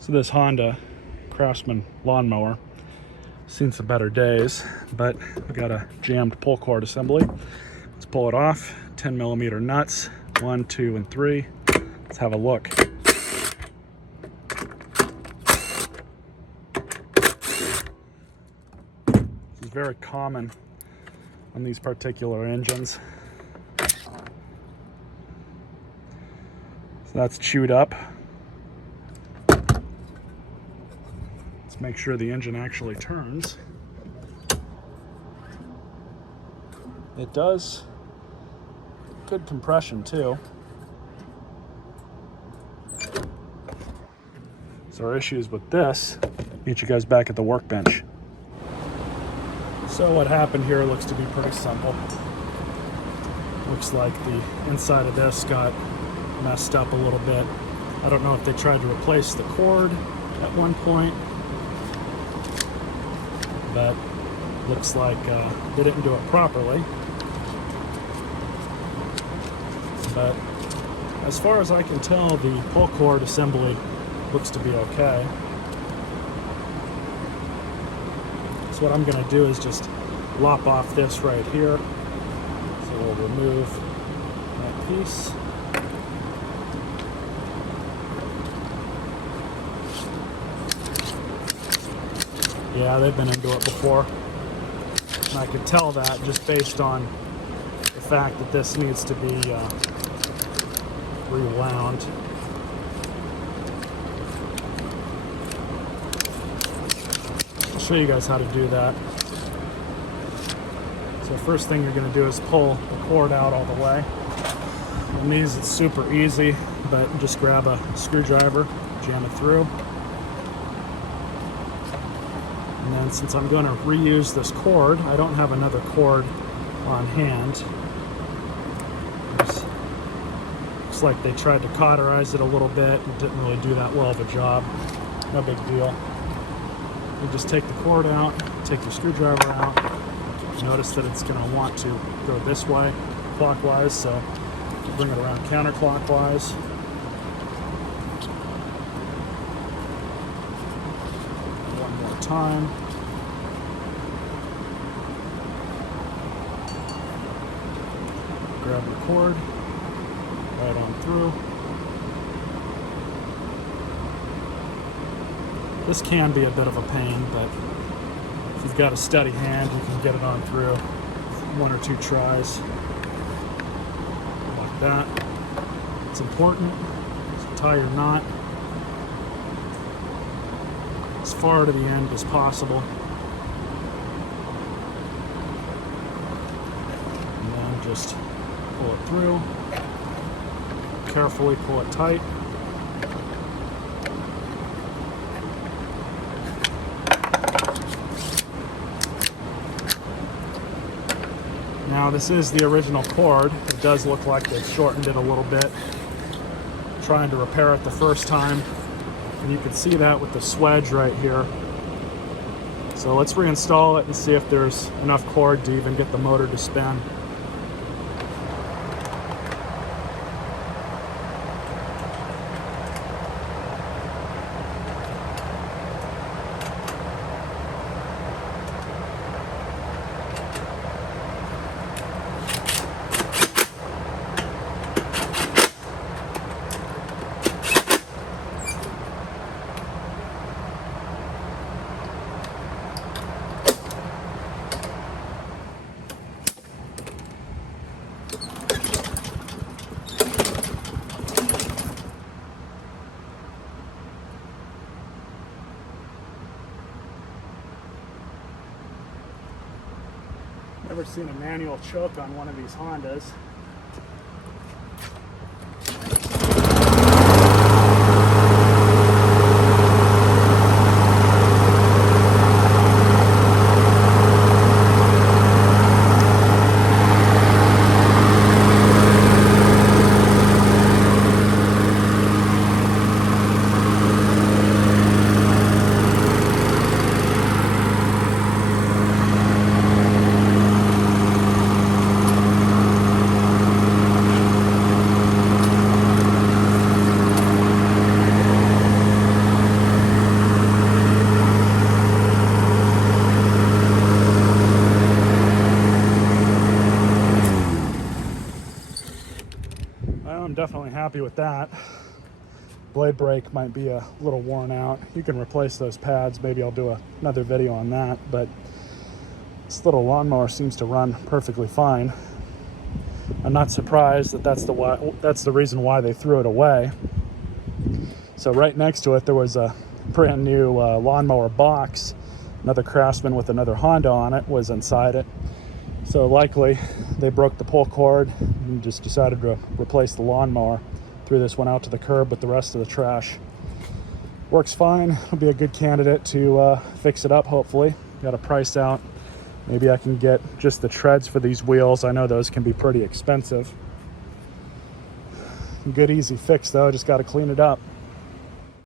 So this Honda Craftsman lawnmower, seen some better days, but we got a jammed pull cord assembly. Let's pull it off. 10mm nuts, 1, 2, and 3. Let's have a look. This is very common on these particular engines. So that's chewed up. Let's make sure the engine actually turns. It does. Good compression too. So our issues with this, meet you guys back at the workbench. So what happened here looks to be pretty simple. Looks like the inside of this got messed up a little bit. I don't know if they tried to replace the cord at one point, but looks like they didn't do it properly. But as far as I can tell, the pull cord assembly looks to be okay. So what I'm going to do is just lop off this right here. So we'll remove that piece. Yeah, they've been into it before. And I could tell that just based on the fact that this needs to be rewound. I'll show you guys how to do that. So first thing you're going to do is pull the cord out all the way. And these, it's super easy, but just grab a screwdriver, jam it through. And then since I'm going to reuse this cord, I don't have another cord on hand. Looks like they tried to cauterize it a little bit and didn't really do that well of a job. No big deal. You just take the cord out, take your screwdriver out. Notice that it's going to want to go this way, clockwise, so bring it around counterclockwise. One more time. Grab the cord, right on through. This can be a bit of a pain, but if you've got a steady hand, you can get it on through 1 or 2 tries. Like that. It's important to tie your knot as far to the end as possible. And then just pull it through. Carefully pull it tight. Now this is the original cord. It does look like they've shortened it a little bit, trying to repair it the first time. And you can see that with the swedge right here. So let's reinstall it and see if there's enough cord to even get the motor to spin. Never seen a manual choke on one of these Hondas. happy with that. Blade brake might be a little worn out. You can replace those pads. Maybe I'll do another video on that, but this little lawnmower seems to run perfectly fine. I'm not surprised that that's the reason why they threw it away. So right next to it, there was a brand new lawnmower box. Another Craftsman with another Honda on it was inside it. So likely they broke the pull cord and just decided to replace the lawnmower. Threw this one out to the curb with the rest of the trash. Works fine. It'll be a good candidate to fix it up, hopefully. Got a price out. Maybe I can get just the treads for these wheels. I know those can be pretty expensive. Good, easy fix though. Just got to clean it up.